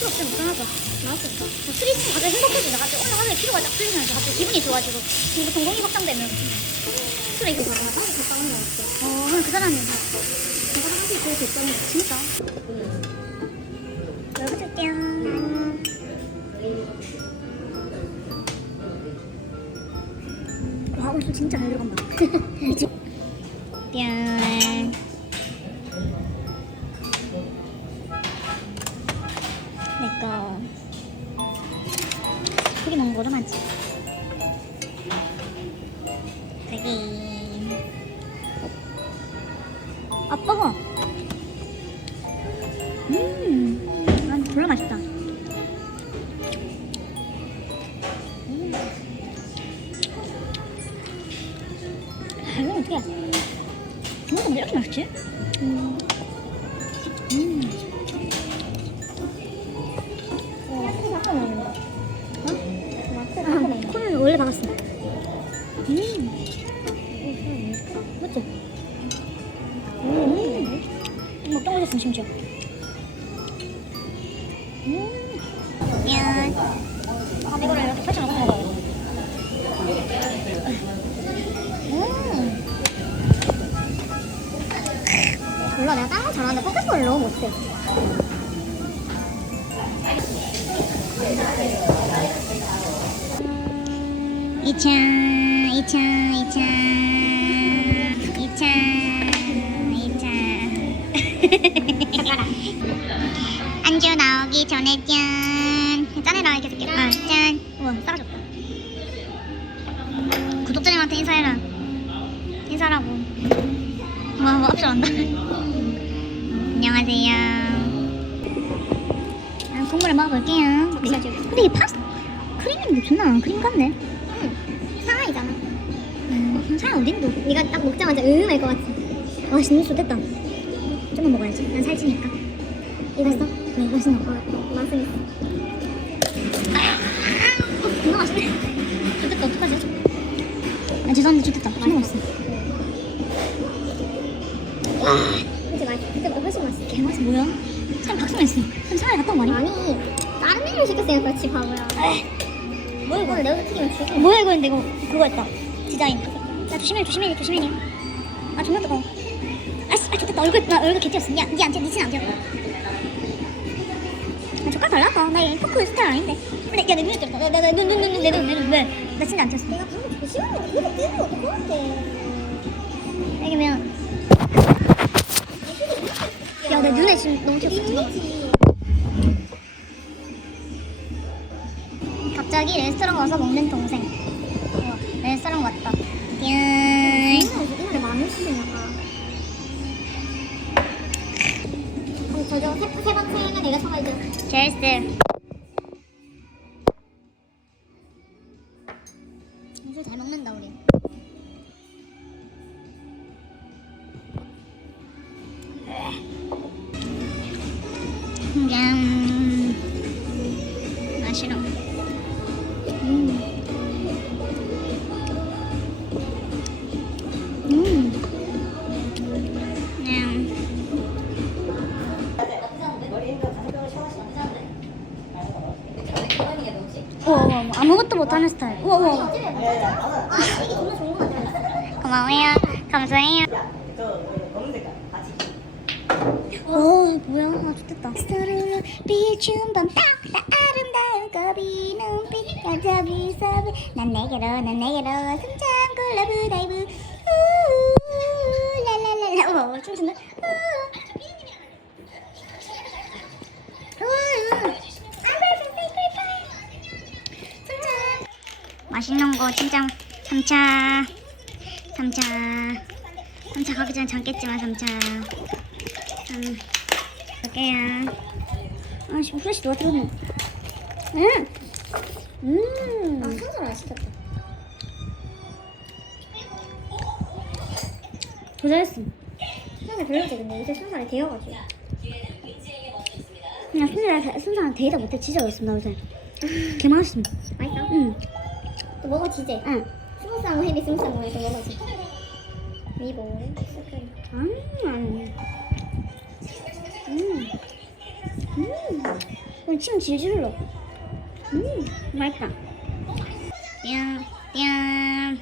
필요 없이. 나도. 술이 있으면 갑자기 행복해지자. 갑자기 올라가면 피로가 딱 풀리면서 갑자기 기분이 좋아지고. 그리고 동공이 확장되면. 술에 이거 봐봐. 갔다 오는 거 같아. 어, 그럼 그 사람이. 내가 사실 제일 됐더니 진짜. 열어줄게요. 와, 오늘 술 진짜 잘 들어간다. 짠. 맛있지? 음. 음. 어? 콘은 원래 박았어. 음. 맞지? 음. 먹던 거였으면 심지어. 음. 면. 아, 이거를 이렇게 펼쳐 놓고 먹어요. 몰라, 내가 딴거 잘하는데 포켓볼을 너무 못해. 이차 이차 이차 이차 이차 안주 나오기 전에 짠 짠해라 이렇게 쓸게 아짠 우와 싸가졌다 구독자님한테 인사해라 인사라고 와 뭐, 앞서간다 안녕하세요 아, 국물을 먹어볼게요 근데 이게 파스 크림이 좋나 크림 같네 상하이잖아. 음, 상하 어딘도. 네가 딱 먹자마자 응할것 같지. 와, 진짜 좋겠다. 좀만 먹어야지. 난 살찌니까. 익었어? 네, 맛있나? 어, 맛은 있어. 어, 존나 맛있네. 좋겠다, 어떡하지? 아, 죄송한데 좋겠다. 맛있어. 와, 그때보다 훨씬 맛있어. 개맛이 뭐야? 참 박수냈어. 참 차라리 갔다 온 말이야? 아니, 다른 메뉴를 시켰으니까 그렇지, 바보야. 뭐야 이거? 내가 튀기면 죽어. 뭐야 이거 근데 이거 그거였다. 디자인. 야 조심해 조심해 조심해. 아 존나 뜨거워. 아씨 아 좋겠다 얼굴 나 얼굴 개튀었어. 야니안 튀어 니친 안 튀어. 아 젓가락 달라까? 나이 포크 스타일 아닌데. 근데 야 내 눈에 떴다. 나나눈눈 눈 내 눈 내 눈 왜? 나 진짜 안 튀었어. 내가 방금 조심했는데 이거 뜨고 어떡하는데? 이게면 눈에 지금 너무 튀었어. 갑자기 레스토랑 가서 먹는 동생. 어, 레스토랑 많은 시즌이야. 그럼 저저 세, 내가. 제스. 아무것도 못하는 스타일. 우와, 우와. 고마워요. 감사해요. 오, 뭐야? 아, 좋겠다. 서로를 비춘 밤, 딱, 딱 아름다운 거비 눈빛, 여기서 난 내게로, 난 내게로, 승장 3장 3차 3차 3차 가기 전에 잠겠지만 3차 음, 갈게요. 아씨 후레쉬 누가 들었노 음! 도전했음. 상설 별로지 근데. 요새 상설이 되어가지고. 그냥 순살 순살 데이터 못해. 지져버렸습니다 요새. 아, 개맛있음 맛있다. 응. 먹어지지? 응. 스무쌍 헤비 스무쌍 먹어서 먹어지. 미보. 음. 음. 음. 침 질질 흘러. 음. 맛있다. 야, 야.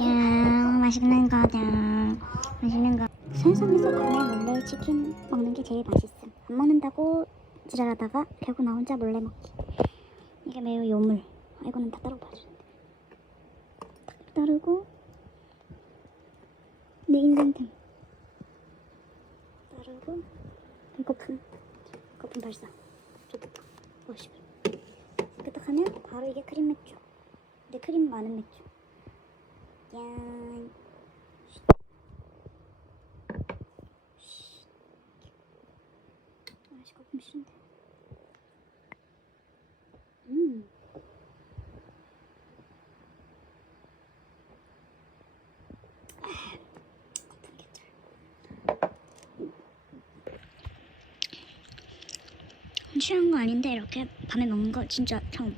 야, 맛있는 거다. 맛있는 거. 세상에서 밤에 몰래 치킨 먹는 게 제일 맛있어. 안 먹는다고 지랄하다가 결국 나 혼자 몰래 먹기. 이게 매우 요물. 아, 이거는 다 따로 봐주는데. 따르고 내 인생템. 따르고 이 거품. 발사. 좋겠다. 멋있어. 이렇게 딱 하면 바로 이게 크림 맥주. 근데 크림 많은 맥주. 짠. 싫은데. 음. 괜찮아. 취한 거 아닌데 이렇게 밤에 먹는 거 진짜 처음.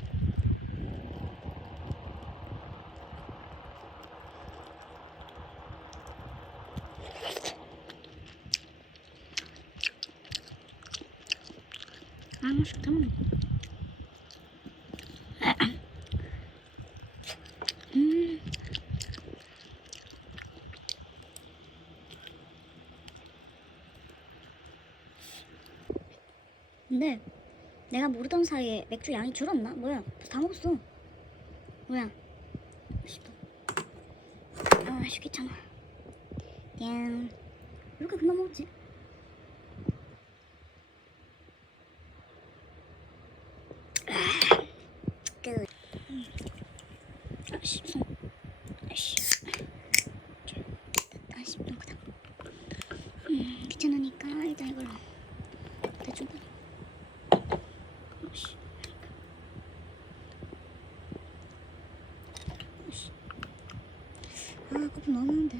음. 근데 내가 모르던 사이에 맥주 양이 줄었나? 뭐야? 다 먹었어. 뭐야? 맛있다. 아, 씨 귀찮아. 양. 이렇게 금방 먹었지? 아, 끝. 음. 아씨, 손. 아씨. 아씨, 너무 크다. 음, 귀찮으니까 일단 이걸로 대충. 아씨. 아씨. 아, 거품 너무 많은데.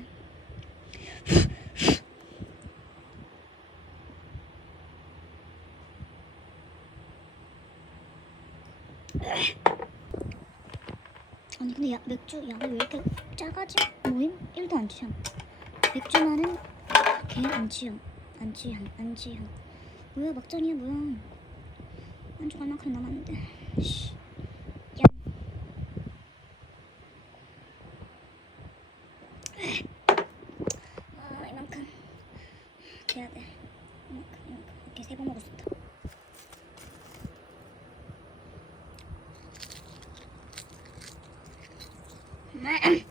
아니 근데 야, 맥주 양이 왜 이렇게 작아지? 모임? 1도 안 취함 맥주만은 걔안 취함 안 취함 안 취함 뭐야 막장이야 뭐야 안주 얼만큼 남았는데 씨. Nej.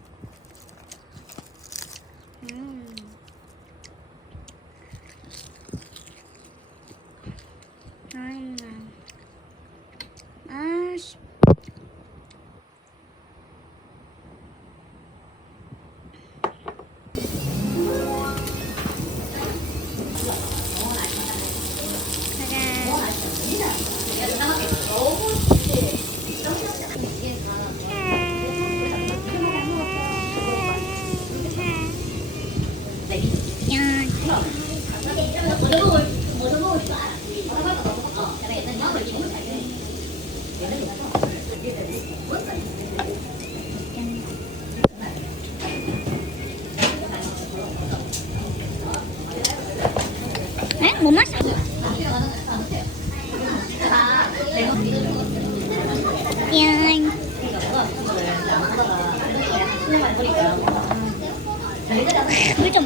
못 마셔. 양. 물 좀.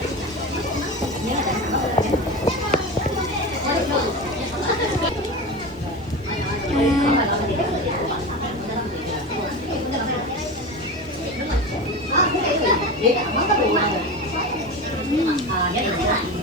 음.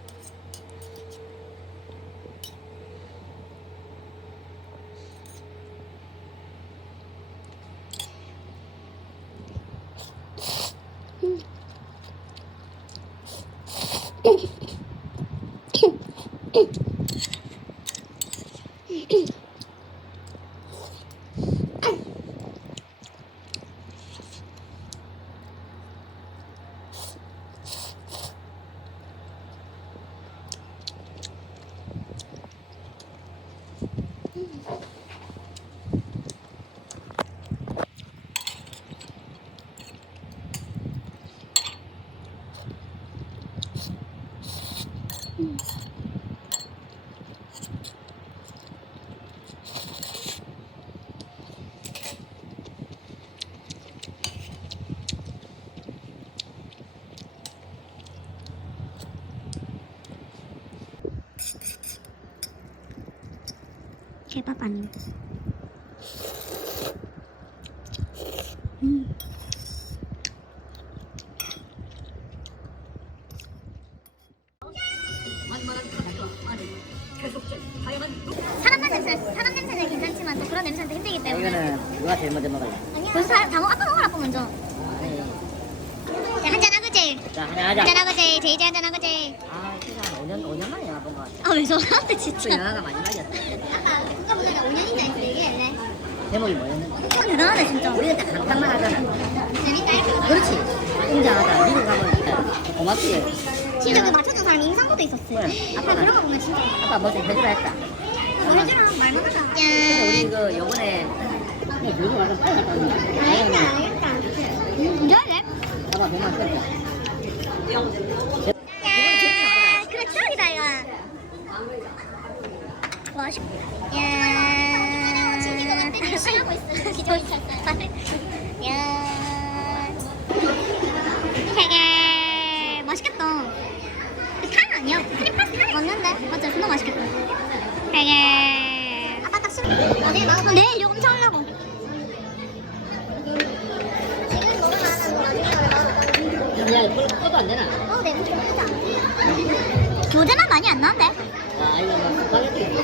케밥 아니고. 음. 사람 냄새, 사람 냄새는 괜찮지만 또 그런 냄새는 또 힘들기 때문에. 이거는 누가 제일 먼저 먹을래? 벌써 다, 다 먹, 아빠 먹어라, 아빠 먼저. 아니, 자, 한잔 하고지. 자 하나 하자. 한잔 하고지. 제이제 한잔 하고지. 아, 진짜 한 5년 5년 만에 영화 본것 같아. 아, 왜그 진짜. 영화가 마지막이었어. 아까 그거 보니까 5년인지 아닌지 얘기했네. 제목이 뭐였는데? 대단하네, 진짜. 우리는 딱한 판만 하잖아. 그렇지. 웅장하다. 미국 가면 고맙지. 진짜 그 맞춰준 사람이 인상도도 있었어요. 그래. 아빠 그런 거 보면 진짜. 아빠 뭐좀 해주라 했다. 뭐 해주라 말만 하자. 근데 우리 짠. 그 요번에 미국 와서 빨리 왔는데. 알겠다, 알겠다. 할래? 아빠 돈만 썼다. 야, 그래 쩔이다 이거. 맛있. 야. 하고 있어. 기존이 탔어요. 야. 되게 맛있겠다. 산 아니야? 크림파스 칸 맞는데? 맞죠? 존나 맛있겠다. 되게. 아빠 딱 술. 내일 나가. 내일 요금 청하고. 야, 이걸 꺼도 안 되나? 어, 내는 좀 크다. 교재만 많이 안 나온대. 아, 이거 막 스파게티.